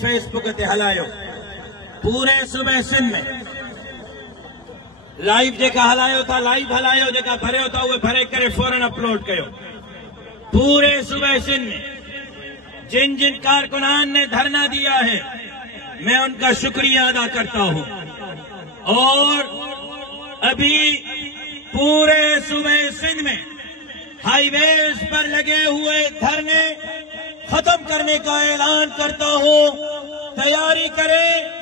face بک تے ہلایو پورے صوبے سندھ میں لائیو جیکا ہلایو تھا لائیو ہلایو جیکا بھریو تھا وہ بھرے کرے فوراً اپلوڈ کیو پورے صوبے سندھ میں جن جن کارکنان نے دھرنا دیا ہے میں ان کا شکریہ ادا کرتا ہوں اور ابھی پورے صوبے سندھ میں ہائی ویز پر لگے ہوئے دھرنے ختم کرنے کا اعلان کرتا ہوں تیاری کریں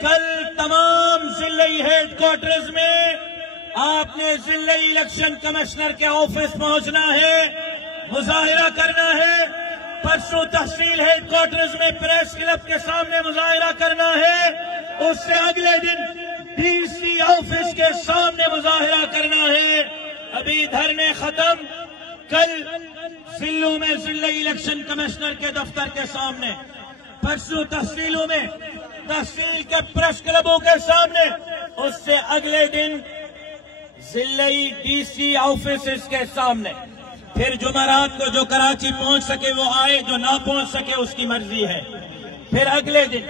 کل تمام ضلعی ہیڈ کوارٹرز میں آپ نے ضلعی الیکشن کمشنر کے آفس پہنچنا ہے مظاہرہ کرنا ہے پرسوں تحصیل ہیڈ کوارٹرز میں پریس کلب کے سامنے مظاہرہ کرنا ہے اس سے اگلے دن ڈی سی آفس کے سامنے مظاہرہ کرنا ہے ابھی دھرنے ختم کل ضلعوں میں ضلعی الیکشن کمشنر کے دفتر کے سامنے پرسوں تحصیلوں میں تحصیل کے پریس کلبوں کے سامنے اس سے اگلے دن ضلعی ڈی سی آفیسز کے سامنے پھر جمعرات کو جو کراچی پہنچ سکے وہ آئے جو نہ پہنچ سکے اس کی مرضی ہے پھر اگلے دن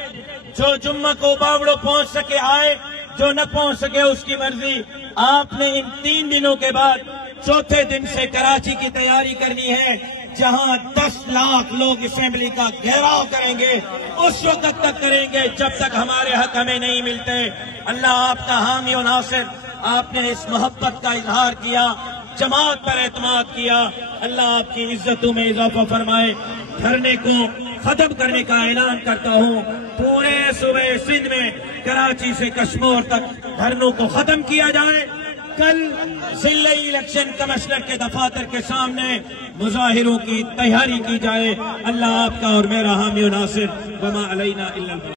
جو جمعہ کو باوڑو پہنچ سکے آئے جو نہ پہنچ سکے اس کی مرضی آپ نے ان 3 دنوں کے بعد چوتھے دن سے کراچی کی تیاری کرنی ہے جہاں 10 لاکھ لوگ اسمبلی کا گھیراؤ کریں گے اس وقت تک کریں گے جب تک ہمارے حق ہمیں نہیں ملتے اللہ آپ کا حامی و ناصر آپ نے اس محبت کا اظہار کیا جماعت پر اعتماد کیا اللہ آپ کی عزتوں میں اضافہ فرمائے دھرنے کو ختم کرنے کا اعلان کرتا ہوں پورے صوبے سندھ میں کراچی سے کشمیر تک دھرنوں کو ختم کیا جائے کل ضلعی الیکشن کمشنر کے دفاتر کے سامنے مظاہروں کی تیاری کی جائے اللہ آپ کا اور میرا حامی و ناصر وما علینا الا